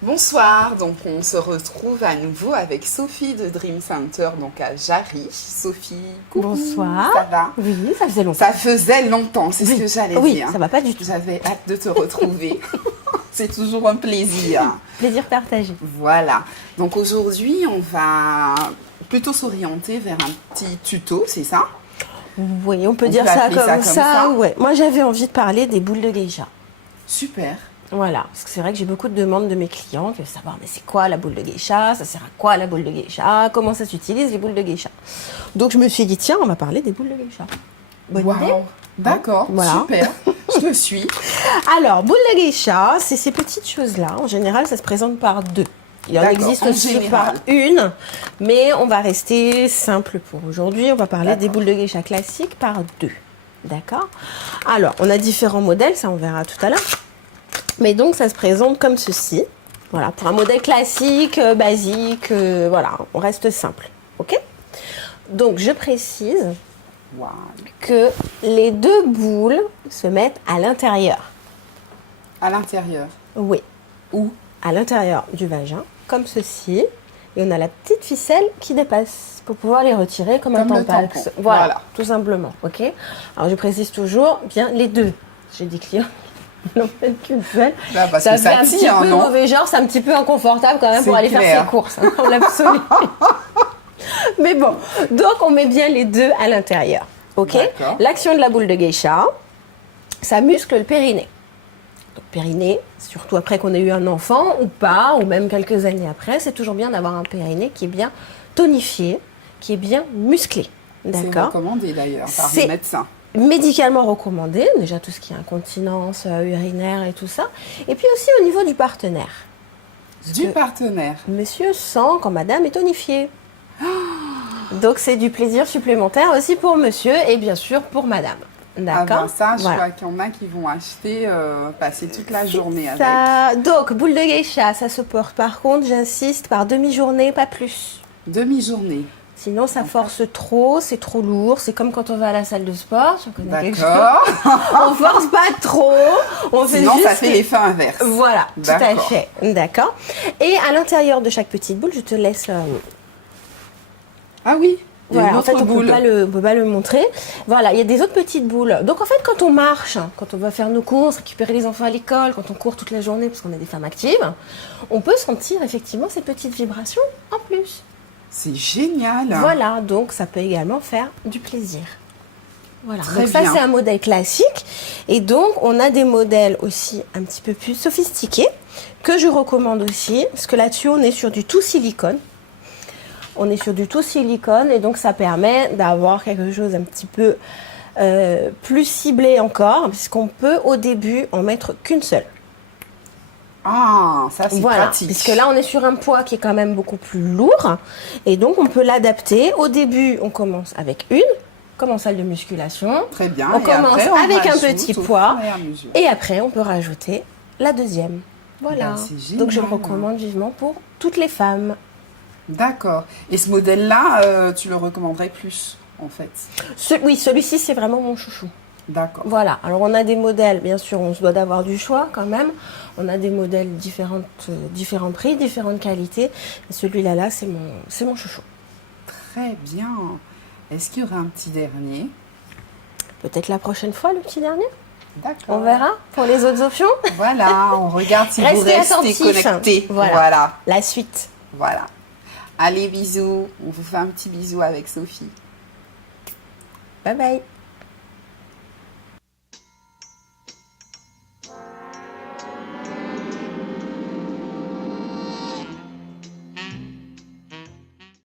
Bonsoir, donc on se retrouve à nouveau avec Sophie de Dream Center, donc à Jarry. Sophie, coucou. Bonsoir. Ça va? Oui, ça faisait longtemps. Ça faisait longtemps, c'est ce que j'allais Oui, dire. ça va pas du tout. J'avais hâte de te retrouver. C'est toujours un plaisir. Plaisir partagé. Voilà, donc aujourd'hui on va plutôt s'orienter vers un petit tuto, c'est ça? Oui, on peut On dire peut ça appeler ça comme comme ça. ça. Ouais. Moi, j'avais envie de parler des boules de geisha. Super. Voilà, parce que c'est vrai que j'ai beaucoup de demandes de mes clients qui veulent savoir mais c'est quoi la boule de geisha, ça sert à quoi la boule de geisha, comment ça s'utilise les boules de geisha. Donc je me suis dit tiens, on va parler des boules de geisha. Bonne idée. Waouh, d'accord, Voilà. super, je te suis. Alors, boule de geisha, c'est ces petites choses-là. En général, ça se présente par deux. Il en D'accord, existe en aussi par général. une, mais on va rester simple pour aujourd'hui. On va parler des D'accord. boules de geisha classiques par deux. D'accord? Alors, on a différents modèles, ça on verra tout à l'heure. Mais donc, ça se présente comme ceci. Voilà, pour un modèle classique, basique, voilà, on reste simple. OK? Donc, je précise Waouh, que les deux boules se mettent à l'intérieur. à l'intérieur. Oui, Où? à l'intérieur du vagin, comme ceci. Et on a la petite ficelle qui dépasse pour pouvoir les retirer comme un Comme le tampax. tampon. Voilà, Voilà. tout simplement. OK? Alors, je précise toujours bien les deux. J'ai des clients qui n'en mettent qu'une seule. Là, parce Ça que fait ça un petit tire, peu non? mauvais genre, c'est un petit peu inconfortable quand même pour C'est aller faire clair. ses courses. Hein, dans l'absolu. Mais bon, donc on met bien les deux à l'intérieur. OK? D'accord. L'action de la boule de geisha, ça muscle le périnée. Donc, périnée, surtout après qu'on ait eu un enfant ou pas, ou même quelques années après, c'est toujours bien d'avoir un périnée qui est bien tonifié, qui est bien musclé. C'est D'accord? recommandé d'ailleurs par C'est- les médecins. Médicalement recommandé, déjà tout ce qui est incontinence urinaire et tout ça. Et puis aussi au niveau du partenaire. Du que- partenaire. Monsieur sent quand madame est tonifiée. Donc c'est du plaisir supplémentaire aussi pour monsieur et bien sûr pour madame. Ah D'accord? ben ça, je Voilà. crois qu'il y en a qui vont acheter, passer toute la journée avec. Ça, donc, boule de geisha, ça se porte par contre, j'insiste, par demi-journée, pas plus. Demi-journée. Sinon, ça force trop, c'est trop lourd. C'est comme quand on va à la salle de sport. Tu connais quelque chose. D'accord. On force pas trop. On fait Sinon, juste... ça fait l'effet inverse. Voilà, tout à D'accord. fait. D'accord. Et à l'intérieur de chaque petite boule, je te laisse... Ah oui, il y a voilà, une en autre fait, on boule. ne peut pas le montrer. Voilà, il y a des autres petites boules. Donc, en fait, quand on marche, quand on va faire nos courses, récupérer les enfants à l'école, quand on court toute la journée, parce qu'on est des femmes actives, on peut sentir effectivement ces petites vibrations en plus. C'est génial. Voilà, donc ça peut également faire du plaisir. Voilà, Très donc ça bien. c'est un modèle classique. Et donc, on a des modèles aussi un petit peu plus sophistiqués que je recommande aussi, parce que là-dessus, on est sur du tout silicone. On est sur du tout silicone et donc ça permet d'avoir quelque chose un petit peu plus ciblé encore, puisqu'on peut au début en mettre qu'une seule. Ah, ça c'est Voilà, pratique. puisque là on est sur un poids qui est quand même beaucoup plus lourd et donc on peut l'adapter. Au début, on commence avec une, comme en salle de musculation. Très bien. On Et commence après, on avec un rajoute petit au poids fur et à mesure. et après on peut rajouter la deuxième. Voilà. Ben, c'est Donc je le génial. recommande vivement pour toutes les femmes. D'accord. Et ce modèle-là, tu le recommanderais plus, en fait. Oui, celui-ci c'est vraiment mon chouchou. D'accord. Voilà, alors on a des modèles, bien sûr, on se doit d'avoir du choix quand même. On a des modèles différents prix, différentes qualités. Et celui-là, c'est mon chouchou. Très bien. Est-ce qu'il y aura un petit dernier? Peut-être la prochaine fois, le petit dernier. D'accord. On verra pour les autres options. Voilà, on regarde si vous Restez restez attentifs. connectés. Voilà. Voilà. La suite. Voilà. Allez, bisous. On vous fait un petit bisou avec Sophie. Bye bye.